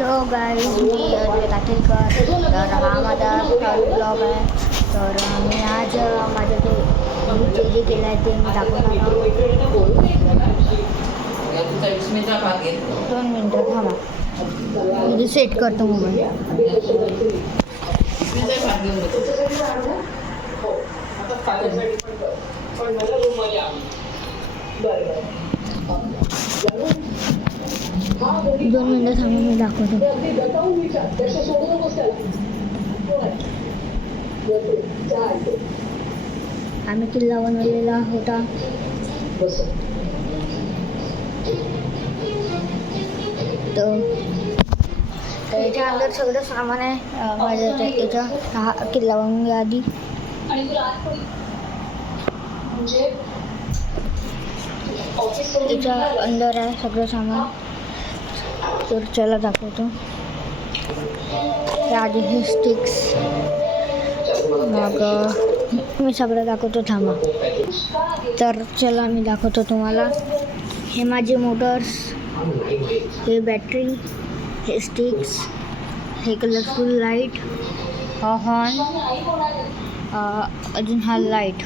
Hello guys, मी अजय काठेकर. तर हा माझा थर्ड ब्लॉग आहे. तर मी आज माझं ते जे केलं आहे ते मी दाखवणार आहोत. 2 मिनटं थांबा, मी सेट करतो मोबाईल. दोन मिनटं थांबा, मी दाखवतो. आम्ही किल्ला बनवलेला होता. तर याच्या अंदर सगळं सामान आहे. माझ्या याचा हा किल्ला बनवून घ्या आधी. याच्या अंदर आहे सगळं सामान. तर चला दाखवतो. आधी हे स्टिक्स, मग मी सगळं दाखवतो, थांबा. तर चला मी दाखवतो तुम्हाला. हे माझे मोटर्स, हे बॅटरी, हे स्टिक्स, हे कलरफुल लाईट, हा हॉर्न, अजून हा लाईट.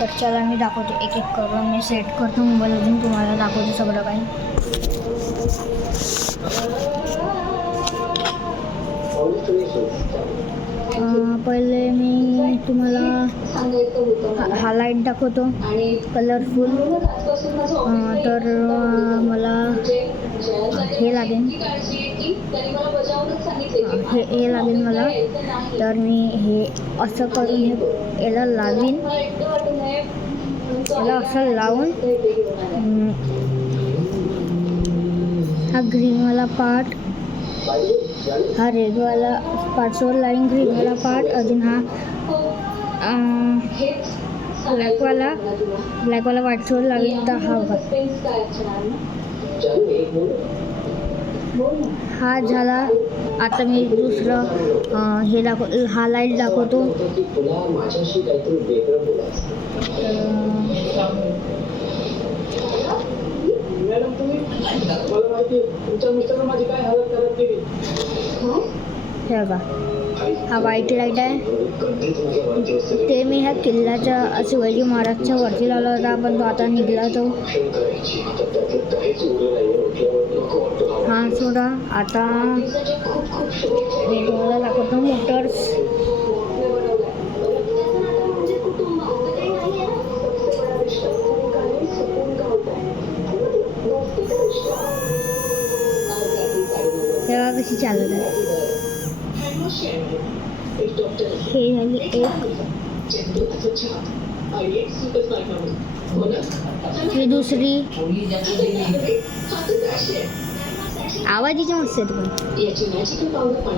तर चला मी दाखवतो एक एक करून. मी सेट करतो मोबाईल, अजून तुम्हाला दाखवतो सगळं काही. पहिले मी तुम्हाला हा लाईट दाखवतो, कलरफुल. तर मला हे लागेल, हे लागेल मला. तर मी हे असं करून याला लावीन, याला असं लावून हा ग्रीनवाला पार्ट, हा रेडवाला पार्ट्सवर लाईन, ग्रीनवाला पार्ट, अजून हा ब्लॅकवाला पार्ट्सवर लावीन. तर हा झाला. आता मी दुसरं हे हा लाईट दाखवतो. हे बघा, हा व्हाईट लाईट आहे. ते मी ह्या किल्ल्याच्या शिवाजी महाराजच्या वरती लावला होता, पण तो आता निघाला. तो हा सोडा. आता मी तुम्हाला दाखवतो मोटर्स. तेव्हा कशी चालत आहे. हे झाली एक, ही दुसरी. आवाज इथे मस्त येतो पण.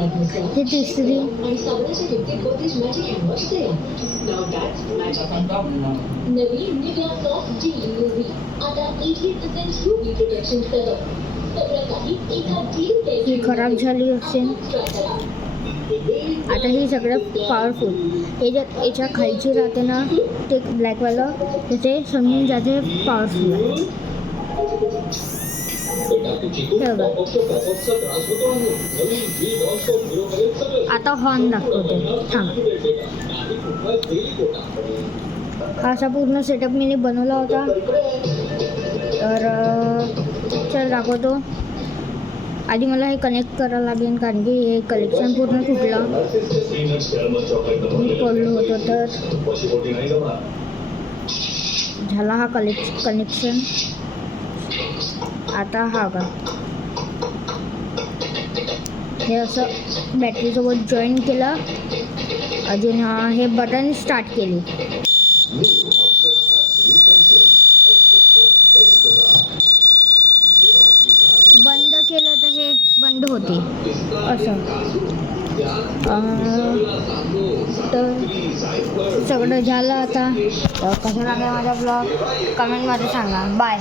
ही तिसरी. ही खराब झाली असेल. आता ही सगळं पॉवरफुल. हे जर याच्या खालची राहते ना, ते ब्लॅकवालं, ते समजून जाते पॉवरफुल आहे. आता हॉर्न दाखवते, थांबा. हा असा पूर्ण सेटअप मी बनवला होता. तर चल दाखवतो. आधी मला हे कनेक्ट करायला लागेल, कारण की हे कलेक्शन पूर्ण तुटलं, मी पडलो होतो. तर झाला हा कनेक्शन. आता हा का हे असं बॅटरीसोबत जॉईन केलं. अजून हे बटन स्टार्ट केली. बंद केलं तर हे बंद होते असं. तर सगळं झालं. आता कसं लागलं माझा ब्लॉग कमेंटमध्ये सांगा. बाय.